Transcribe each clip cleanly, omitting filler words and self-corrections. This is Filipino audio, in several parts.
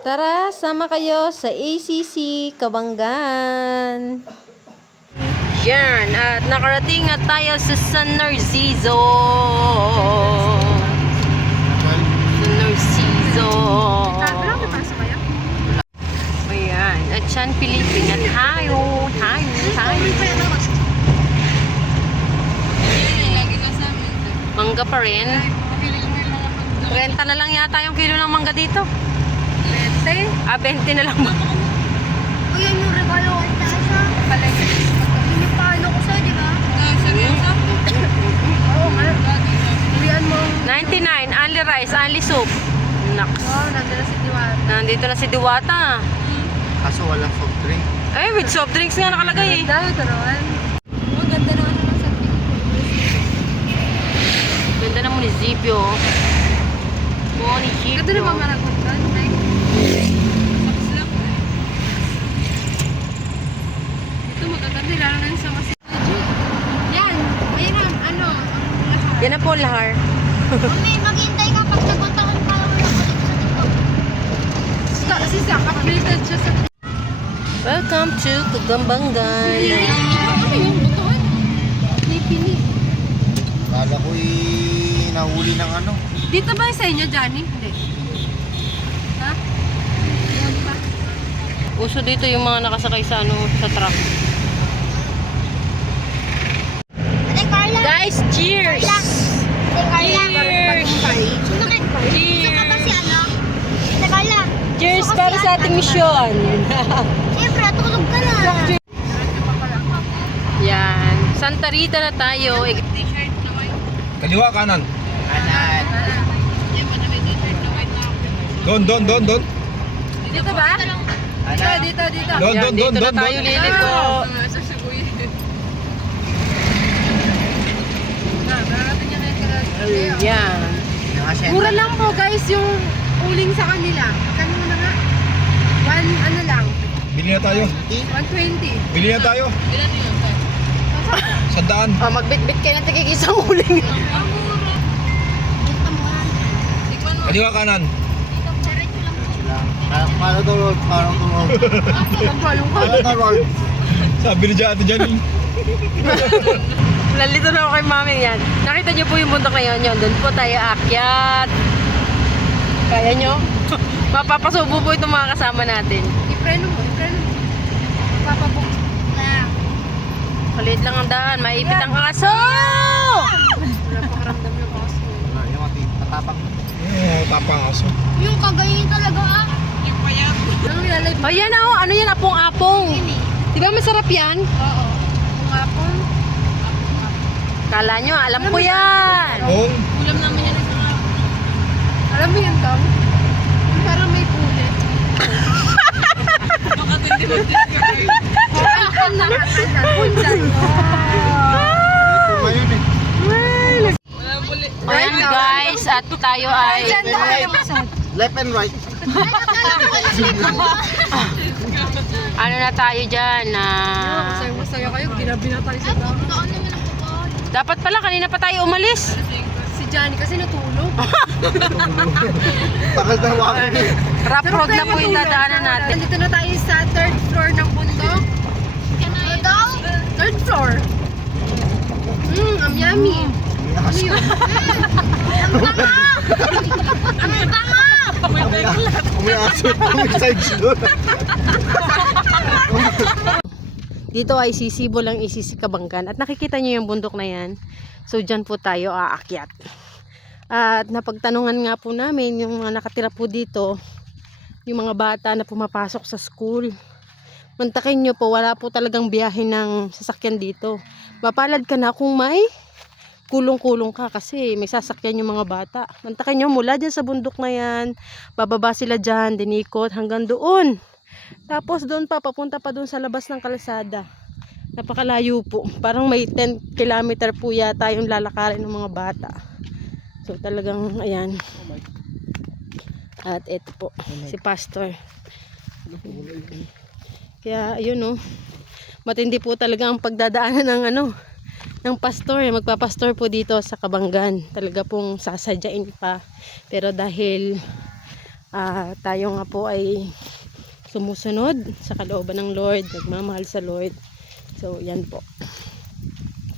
Tara, sama kayo sa ACC Kabanggan. Yan, at nakarating na tayo sa San Narciso. San Narciso. Ayan, at San Pilipina tayo. Mangga pa rin. 30 na lang yata yung kilo ng mangga dito. 20? 20 na lang ba? O yan yung regalo ko sa siya. Pinipalo ko sa'yo, di ba? Seryoso? Oo nga. Hulihan mo. 99, only rice, only soup. Naks. Oo, nandun na si Diwata. Nandito na si Diwata. Kaso walang soft drink. Eh, with soft drinks nga nakalagay eh. Ito naman. Maganda na ano sa Ganda ng munisipyo. Munisipyo. Ganda na ba maragot doon? Tapos lang. Ito magaganda. Lalo na yung sa mas... Yan. Ayun na. Ano? Yan na po, Lahar. Mami, maghintay ka pag napunta ko para wala ko dito sa TikTok. Si Sak, updated siya sa... Welcome to Kabanggan. Ano yung butuan? May pili. Kala ko'y nahuli ng ano. Dito ba sa inyo, Johnny? Hindi. Ha? Yan ba? Uso dito yung mga nakasakay sa sa truck. Ate Carla. Guys, cheers! Ate Carla. Cheers! Gusto ka ba si ano? Ate Carla. Cheers Gusto ko para si sa ano? ating misyon. Siyempre, tulog ka na. Yan. Santa Rita na tayo. T-shirt na white. Kaliwa, kanan. Yan ba na may t-shirt na white na ako? Doon. Dito ba? Dito. Yan, dito na tayo liliko. Sa Shibuya. Narating niya na yung kailangan. Yan. Mura lang po guys yung uling sa kanila. Kanina na nga? Ano lang? Bili na tayo. 120. Bili na tayo. Ilan yun? Sandaan. Magbitbit kayo ng tigig-isang uling. Kaliwa, kanan. Diretso lang. Parang tulog. Parang tulog. Sabi ni Ate Janine. Lalito na ako kay mami yan. Nakita niyo po yung bundok na yun. Doon po tayo akyat. Kaya nyo? Mapapasubo po itong mga kasama natin. I-preno mo. Papabok. Maliit lang ang daan. Maipit ang aso! Wala pa karamdam yung kaso. Yung ating tatapang. Tapang aso. Yung kagayin talaga ah. Yung payat. Anong ilalay mo? Oh, yan o. Ano yan? Apong-apong. Di ba masarap yan? Oo. Kung apong. Kala nyo, alam ko yan. Kung Ulam namin yan sa nga. Alam mo yan, Tom? Yung parang may pulit. Makatindi mo din ka kayo. Akan na. Punsan. ngayon eh. Wala pulit. Ayan guys, at tayo ay... Left and right. Ano na tayo dyan? Masaya kayo. Ginabi na tayo sa dami. Dapat pala, kanina pa tayo umalis. Si Johnny kasi natulog. Takal na wakil eh. Rough road na po yung dadaanan natin. Nandito na tayo sa third floor ng bundok. Ano daw? Third floor. Ang yummy. Ano yun? Ang tanga! Ang tanga! May aso. May sides doon. Dito ay sisibo lang Kabanggan. At nakikita nyo yung bundok na yan. So dyan po tayo aakyat. At napagtanungan nga po namin yung mga nakatira po dito, yung mga bata na pumapasok sa school. Mantakin nyo po, wala po talagang biyahe ng sasakyan dito. Mapalad ka na kung may kulong-kulong ka kasi may sasakyan yung mga bata. Mantakin nyo, mula dyan sa bundok na yan, bababa sila dyan, dinikot hanggang doon. Tapos doon pa, papunta pa doon sa labas ng kalsada. Napakalayo po. Parang may 10 kilometer po yata yung lalakarin ng mga bata. So talagang, ayan. At eto po, si Pastor. Kaya, ayun oh. Matindi po talaga ang pagdadaanan ng pastor. Magpapastor po dito sa Kabanggan. Talaga pong sasadyain pa. Pero dahil Tayo nga po ay sumusunod sa kalooban ng Lord, nagmamahal sa Lord. So yan po,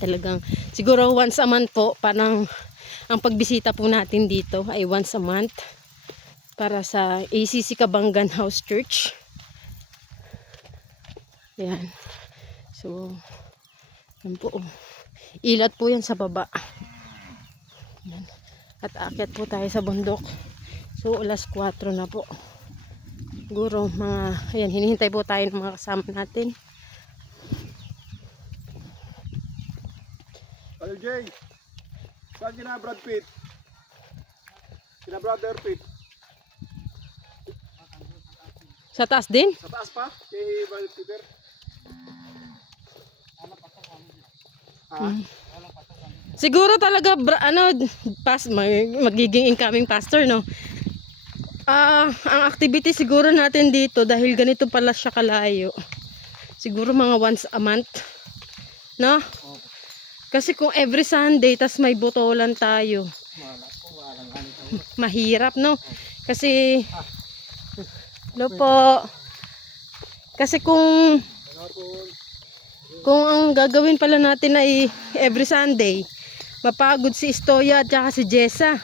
talagang siguro once a month po, parang ang pagbisita po natin dito ay once a month para sa ACC Kabanggan House Church. Yan. So yan po, ilat po yan sa baba. Yan. At aakyat po tayo sa bundok. So alas 4 na po. Siguro mga, ayan, hinihintay po tayo ng mga kasama natin. LJ, saan kina Brad Pitt? Kina Brother Pitt? Sa taas din? Sa taas pa? Kay Brad Peter? Siguro talaga magiging incoming pastor, no? Ang activity siguro natin dito, dahil ganito pala siya kalayo, siguro mga once a month, no? Kasi kung every Sunday tas may botolan tayo, mahirap, no? Kasi hello po, kasi kung ang gagawin pala natin ay every Sunday, mapagod si Estoya at saka si Jessa.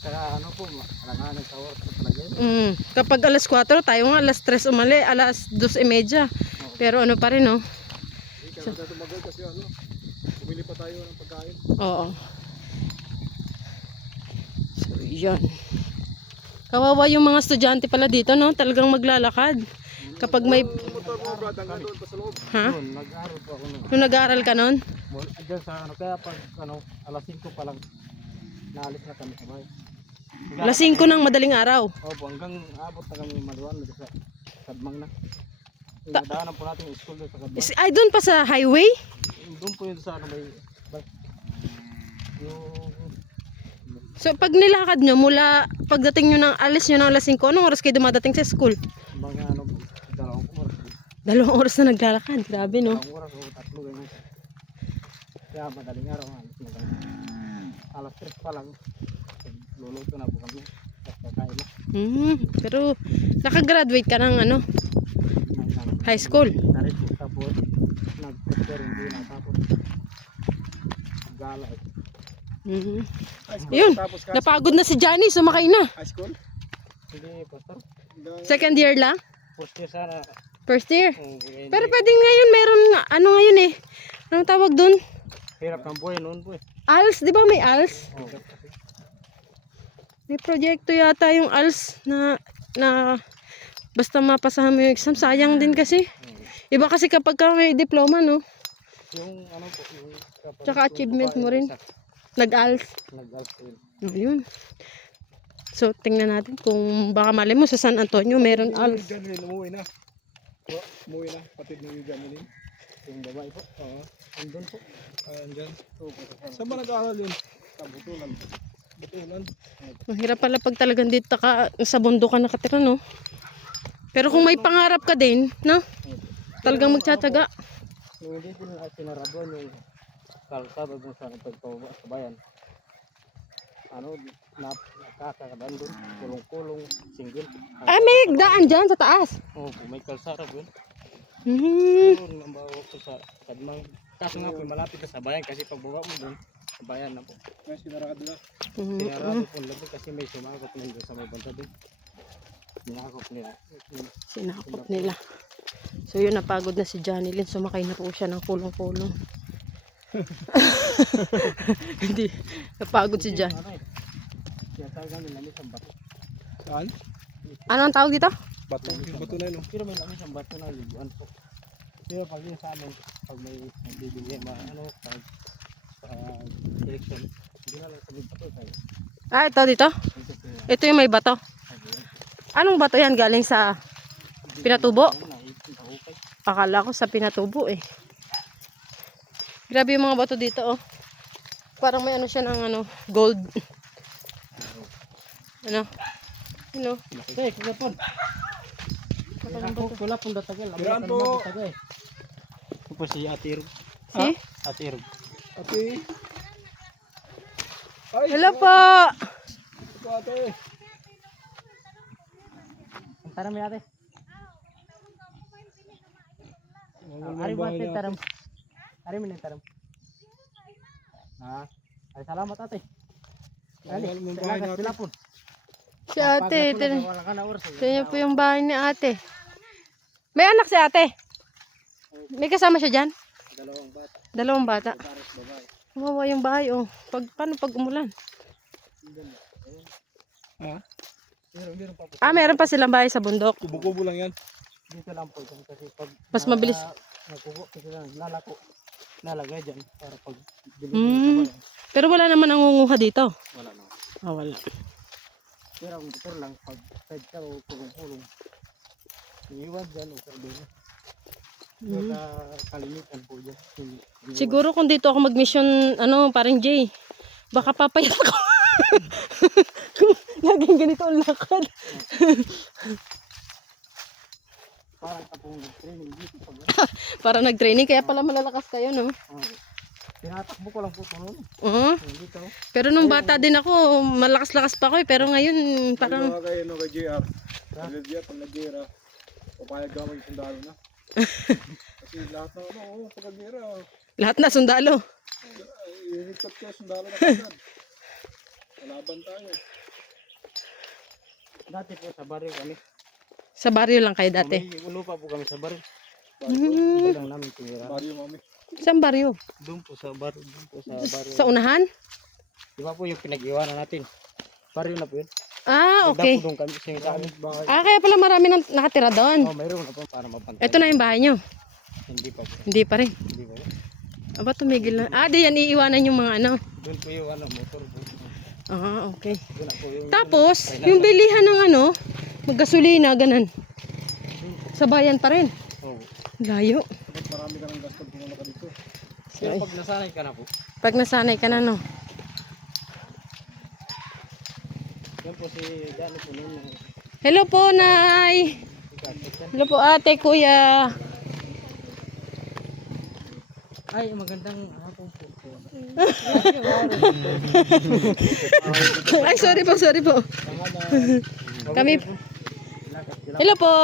Kaya ano po, malanganin sa oras sa palagay. Kapag alas 4, tayo nga alas 3 umali, alas 2:30. Pero ano pa rin, no? Hindi ka na tumagal kasi ano, bumili pa tayo ng pagkain. Oo. So, yan. Kawawa yung mga estudyante pala dito, no? Talagang maglalakad. Kapag may... Yung motor mo, Brad, hanggang doon pa sa loob. Ha? Doon, nag-aaral po ako nun. Nung nag-aaral ka nun? Diyan sa ano, kaya pag ano, alas 5 pa lang, naalis na kami sabay. Alas 5 ng madaling araw. Opo, hanggang abot na kami maluwan sa Kadmang na. Daanan po natin yung school doon sa Kadmang. Ay, doon pa sa highway? Doon po yun sa ano may... Yung... So, pag nilakad nyo, mula pagdating nyo ng alis nyo ng alas 5, anong oras kayo dumadating sa school? Mga ano, 2 oras. 2 oras na naglalakad. Grabe, no? 2 oras o 3 ganyan. Kaya madaling araw nga. Alas 3 pa lang. Luluto na po kami. At kakain na. Pero, nakagraduate ka ng ano? High school? Narito tapos nag-prepare hindi na tapos gala eh. Yun, napagod na si Johnny, sumakay na. High school? Hindi pastor. Second year lang? First year sana. First year? Hindi. Pero pwedeng ngayon, meron, ano ngayon eh? Anong tawag dun? Hirap ng buhay noon po eh. ALS, di ba may ALS? Oh. May proyekto yata yung ALS na basta mapasahan mo yung exam. Sayang din kasi. Iba kasi kapag ka may diploma, no? Yung ano po, yung Tsaka achievement mo rin. Nag-ALS. Nag-alf yun. Ayun. So, tingnan natin kung baka mali mo sa San Antonio meron ALS. Janilin, umuwi na. Umuwi na, patid ni Janilin. Yung babae po. Oo. Andun po. Andyan. Saan ba nag-aaral yun? Sa Butulan. Butulan. Mahirap pala pag talagang dito ka sa bundok ka nakatira, no? Pero kung may pangarap ka din, no? Talagang magtsatsaga. Yung hindi po na sinarabuan yung kalsada dun sa pagpababa sa bayan. Ano, nakakadaan dun. Kulong-kulong, single. Ay, may daan dyan sa taas. Oo po, may kalsada dun. Hmm. Doon ang bawa ko sa Kadmang. Kaso nga po, malapit na sa bayan kasi pagbaba mo doon, sa bayan na po. May sinarado na. Sinarado po labi kasi may sumakot na doon sa may banda doon. Sinakop nila. Sinakop nila. So yun, napagod na si Johnny Lynn. Sumakay na po siya ng kulong-kulong. Hindi. Napagod si Johnny. Ano eh, kaya talaga nila may isang bato. Saan? Ano ang tawag dito? Bato. Yung bato na yun. Pero may lang isang bato na liguan po. Pero pag yun sa amin, pag may nagbibigay, ano, pag election, hindi na lang sabi bato tayo. Ah, ito dito? Ito yung may bato. Anong bato yan? Galing sa Pinatubo? Akala ko sa Pinatubo eh. Grabe yung mga bato dito, oh. Parang may ano siya ng ano, gold. Ano? Ano? Eh, kagapon. Wala pong datagal. Tiraan po. Ito po si Ate Irog. Si? Ate Irog. Ate. Ay, Hello po! ito ate. taram yate. Ari ba si taram? Ari mo taram. Ay salamat ate. Ali, salamat sila po. Si ate, Wala ka na oras. tingnan po yung bahay ni ate. May anak si ate. May kasama siya dyan? Dalawang bata. Dalawang bata. Pares babae. Kawawa yung bahay, oh. Paano pag umulan? Meron pa po. Meron pa silang bahay sa bundok. Kubo-kubo lang yan. Dito lang po dyan kasi pag Mas mabilis. Nagkubo kasi lang lalako. Lalagay dyan para pag Hmm. Pero wala naman nangunguha dito. wala na. Wala. Pero ang motor lang pag side ka o kulong-kulong. Iiwan dyan o sardina. Hmm. Sa kalimitan po dyan. Siguro kung dito ako mag-mission, parang Jay, baka papayat ako. Kung laging ganito ang lakad. Parang kapong training dito pag Para nag-training, kaya pala malalakas kayo, no? tinatakbo ko lang po ito noon. Dito. Pero nung bata din ako, malakas-lakas pa ako eh. Pero ngayon, parang... Parang kay JR. Pag nag-JR, papayag ka mag-sundalo na. Kasi lahat ng pag nag-JR, Lahat na sundalo. inikot ko sundalo na kagad. Malaban tayo. Dati po sa barrio kami. Sa baryo lang kayo dati. May ulo pa po kami sa barrio. Hmm. Doon lang namin tumira. Mario mami. Saan baryo? Doon po sa barrio. Doon po sa barrio. Sa unahan? Di ba po yung pinag-iwanan natin? Barrio na po yun. Okay. Doon kami sa amin. Kaya pala marami nang nakatira doon. Mayroon na po para mapantay. Ito na yung bahay nyo. Hindi pa po. Hindi pa rin. Hindi pa po. Aba, tumigil na. Di yan iiwanan yung mga ano. Doon po yung motor po. Okay. Doon na po yung Tapos, yung bilihan ng maggasolina, ganan. Sa bayan pa rin. Layo. Dapat marami ka ng gasto kung ka dito. Pero pag nasanay ka na po. Pag nasanay ka na, no? Yan po si Johnny po noon. Hello po, Nay. Hello po, ate, kuya. Ay, magandang hapon po. Ay, sorry po. Kami, hello po.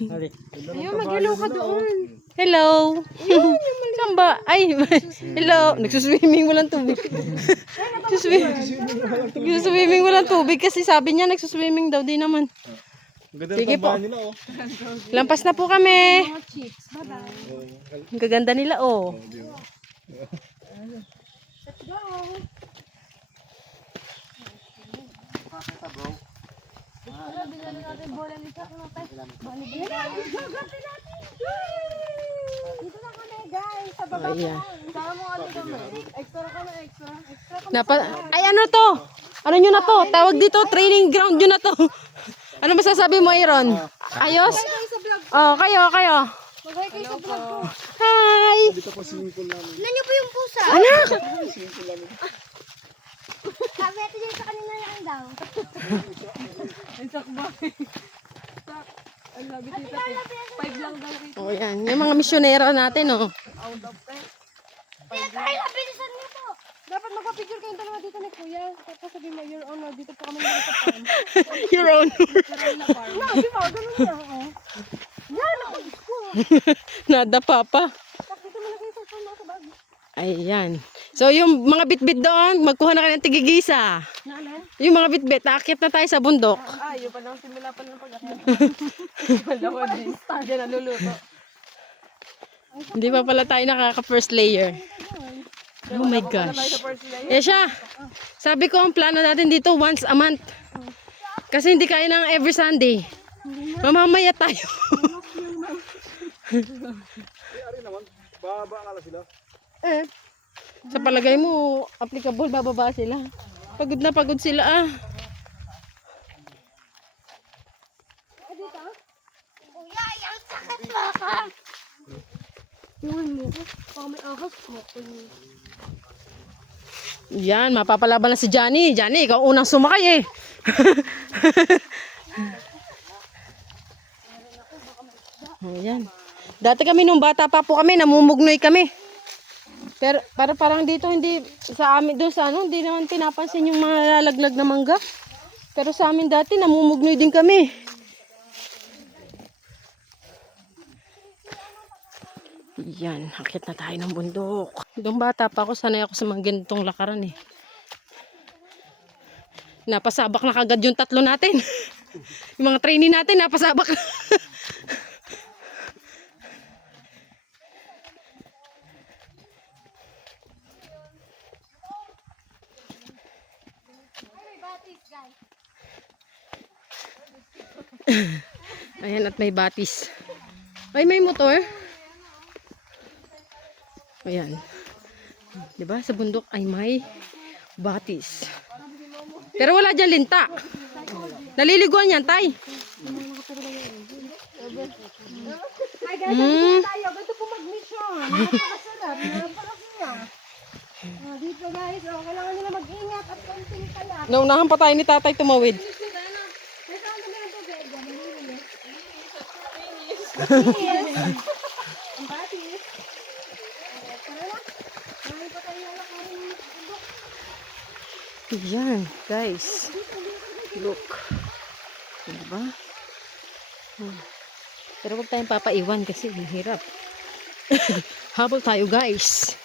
Ayun, mag-hello ka doon. Hello. Saan ba? Ay, hello. Nagsuswimming walang tubig. Nagsuswimming walang tubig kasi sabi niya nagsuswimming daw, di naman. Ganda Sige ng po. tambahan nila Lampas na po kami. Mga chicks. Bye-bye. Ang gaganda nila, oh. Let's go. Dito na kami, guys. Sa baba Ayan. Sama mo ano kami. Extra ka na extra. Extra ka. Ay, ano to? Ano nyo na to? Tawag dito, training ground nyo na to. Ano masasabi mo, Aaron? Ayos? Oh, kayo. Magay kayo sa vlog ko. Hi! Dito pa swimming pool namin. Tignan niyo po yung pusa. Anak! Swimming pool namin. Sabi ito dyan sa kanila lang daw. Ang labi tita. 5 lang daw rito. Oh, yan. Yung mga misyonero natin, oh. Kaya Carla, bilisan niyo po. Dapat magpa-picture kayong dalawa dito ni Kuya. Tapos sabi mo, your honor, dito po kami nakapagpan. Your own. Na, di ba? Ganun na. Oh. Yan, ako. Nada papa. Tapos dito mo na kayo sa mga bag. Ayan. So, yung mga bitbit doon, magkuha na kayo ng tigigisa. Nala? Yung mga bitbit, akit na tayo sa bundok. Yun pa lang simula pa ng pag-akit. Wala ko din. Diyan naluluto. Hindi pa pala tayo nakaka-first layer. Oh my gosh. Siya, sabi ko ang plano natin dito once a month. Kasi hindi kaya ng every Sunday. Mamamaya tayo. Ari naman, baba nga lang sila. Sa palagay mo, applicable, bababa sila. Pagod na pagod sila ah. Kuya, yung sakit mo ka. Iwan mo ko. Baka may ahas ko. Yan, mapapalaban na si Johnny. Johnny, ikaw unang sumakay eh. Ayan. Dati kami nung bata pa po kami, namumugnoy kami. Pero parang dito hindi sa amin doon sa hindi naman pinapansin yung mga lalaglag na mangga. Pero sa amin dati namumugnoy din kami. Yan, akit na tayo ng bundok. Doon bata pa ako, sanay ako sa mga ganitong lakaran eh. Napasabak na kagad yung tatlo natin. Yung mga trainee natin, napasabak na. Ayan, at may batis. Ay, may motor. Ayan. Diba? Sa bundok ay may batis. Pero wala dyan linta. Naliliguan yan, tay. Tayo, ganito po mag-mission. Napakasarap, napakasaya. Dito guys, kailangan nila mag-ingat at konting kaya. Naunahan pa tayo ni tatay tumawid. Ang batis. Tara na. Marami pa tayo lalakarin. Ayan, guys. Look. Diba? Pero huwag tayong papaiwan kasi hirap. Habol tayo, guys.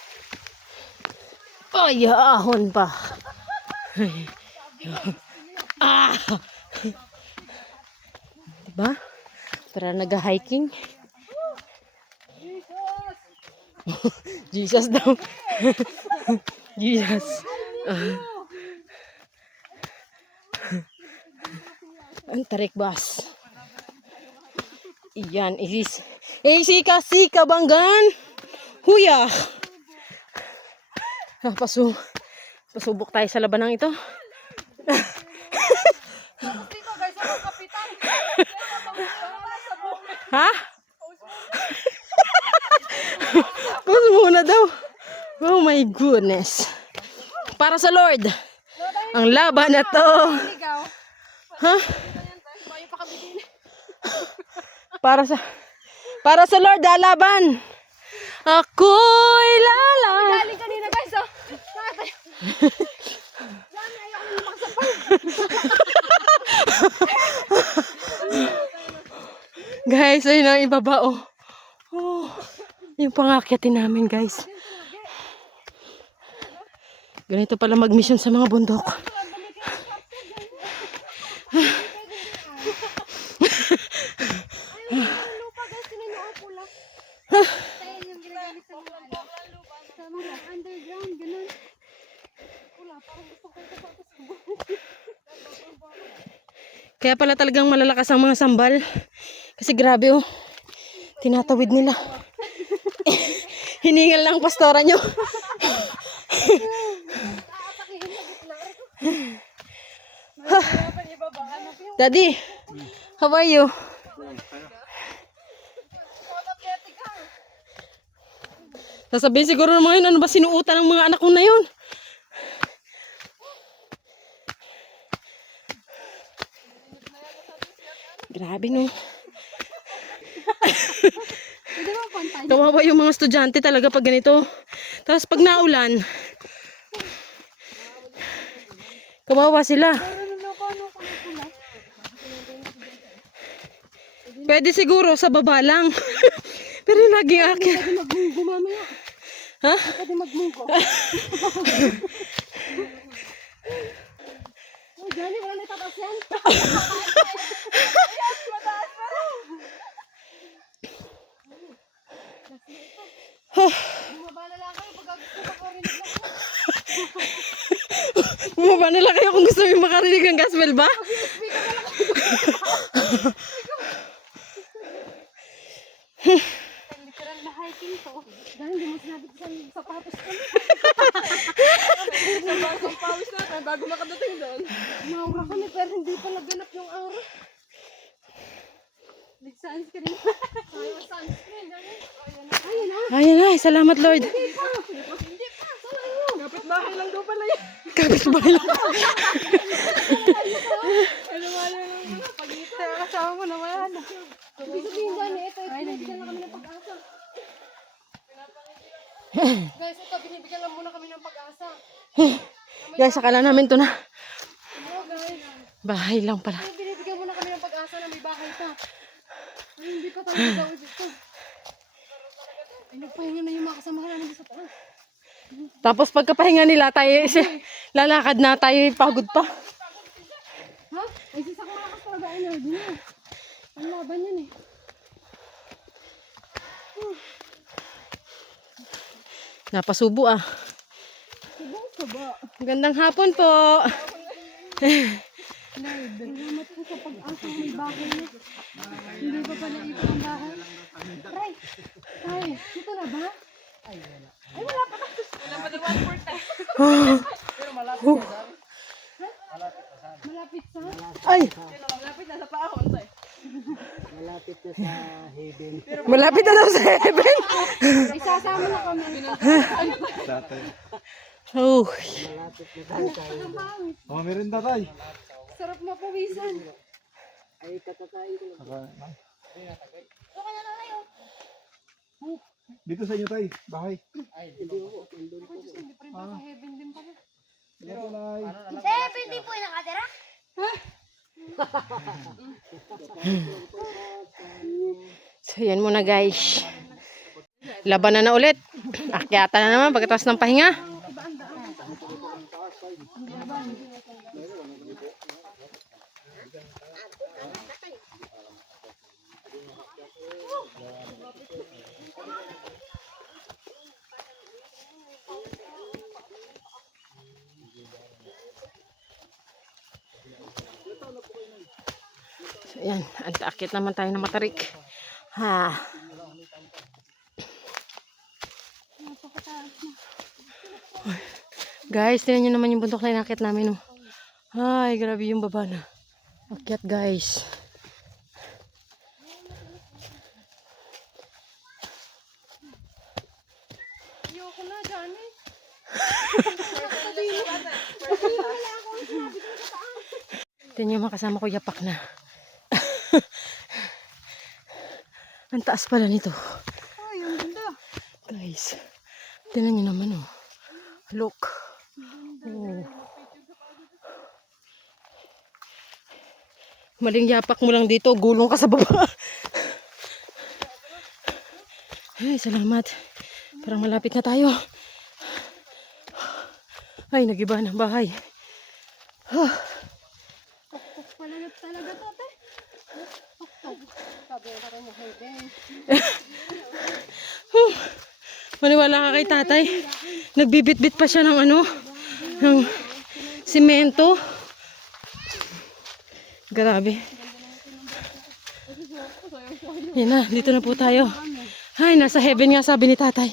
Ay, ahon pa. Ah! Diba? Para nag-hiking. Jesus daw. Jesus. Ang tarik bas. Iyan, isis. Sika banggan. Huya. Pasubok tayo sa labanang ito. Ha? Pause muna daw. Oh my goodness. Para sa Lord. Ang laban na to. Ha? Para sa Lord, lalaban. Ako'y lalaban. Galing kanina guys, oh. Guys, ayun ang ibaba, oh. Oh, yung pangakyatin namin, guys. Ganito pala mag-mission sa mga bundok. Lupa guys, tininoon ko lang. Tayo yung ginagamit sa mga underground, ganun. Wala, parang gusto ko ito tapos Kaya pala talagang malalakas ang mga sambal. Kasi grabe, oh. Tinatawid nila. Hiningal lang pastora nyo. Daddy, how are you? Sasabihin siguro ng mga yun, ano ba sinuutan ng mga anak ko na yun? Grabe, no? Kawawa yung mga estudyante talaga pag ganito. Tapos pag naulan, kawawa sila. Pwede siguro sa baba lang. Pero lagi akin. magmunggo mamaya. Ha? Pwede magmunggo. Oh, Johnny, wala na itatas yan. Bumaba na lang kayo pag gusto makarinig lang. Bumaba na lang kayo kung gusto nyo makarinig ng gospel ba? Literal na hiking to. Dahil hindi mo sinabi ko sa sapatos ko. Sa pawis natin bago makadating doon. Maura kami pero hindi pa naganap yung aura. Nag-sunscreen. Ayaw sunscreen. Ayun na. Ayun na, salamat Lord. Hindi pa. Saan yun? Kapit bahay lang daw pala yun. Kapit-bahay lang. Ano wala lang pag-ita. Kasama mo naman. Ibig sabihin dyan ito binibigyan lang kami ng pag-asa. Guys, ito binibigyan lang muna kami ng pag-asa. Guys, akala namin to na. Ano guys? Bahay lang pala. Binibigyan muna kami ng pag-asa na may bahay pa. Ay, hindi pa tayo daw dito. Ay, nagpahinga na yung mga kasamahan namin sa taas. Tapos pagkapahinga nila, tayo lalakad na, tayo pagod pa. Ha? Ay, sisak malakas talaga energy niya. Ang laban yan eh. Napasubo ah. Subong-subo. Gandang hapon po. Salamat po sa pag-asang may bahay niya. Hindi pa pala ito ang bahay. Try. Ay, dito na ba? Ay, wala pa tapos. Wala pa naman for time. Pero malapit na sa Malapit sa? Ay, Malapit na sa paahon to eh. Malapit na sa heaven. malapit na daw sa heaven. Isasama na kami. Oh, Malapit na tayo tayo. Oh, merinda tay. Sarap mapawisan. Ay, kakakain ko lang. Dito sa inyo tay, bahay. Ay, hindi ako. Nandun po. Hindi pa rin ba sa heaven din pala? Dito tay. Seven, di po yung nakatira. so yan muna guys. Laban na ulit. Akyatan na naman pagkatapos ng pahinga. So, yan. Akit naman tayo ng matarik. Ha. Guys, tingnan nyo naman yung bundok na inakit namin. Oh. Ay, grabe yung baba na. Akyat guys. Ayoko na, Johnny. Tingnan nyo mga kasama ko, yapak na. Ang taas pala nito. Ay, ang ganda. Guys, tingnan nyo naman oh. Look. Oh. Maling yapak mo lang dito, gulong ka sa baba. Ay, salamat. Parang malapit na tayo. Ay, nagiba ng bahay. Palagat talaga to, te. Sabi na rin yung heaven. Maniwala ka kay tatay. Nagbibit-bit pa siya ng ano, ng simento. Grabe. Yan na, dito na po tayo. Ay, nasa heaven nga sabi ni tatay.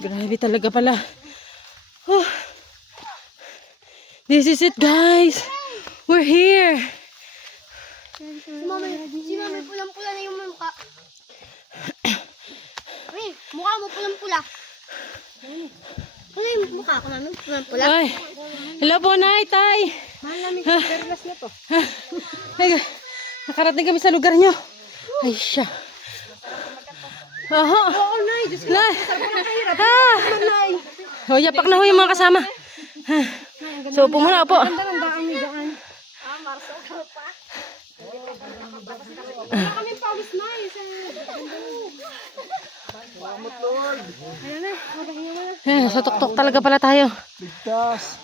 Grabe talaga pala. Oh. This is it guys. We're here. Si mami pulang-pula na yung mukha. Uy, mukha mo pulang-pula. Ano yung mukha ko namin? Pulang-pula. Ay, hello po, Nay, tay. Mahal namin perlas na to. Ay, nakarating kami sa lugar nyo. Ay, siya. Aha. Oo, Nay. Diyos ko. Nay. Ah. Nay. O, yapak na ho yung mga kasama. So, upo muna, upo. Ganda ng daan ni daan. Wala kami pawis, Nay. Salamat, Lord. Ayan na, mapahinga mo na. Sa tuktok talaga pala tayo. Ligtas.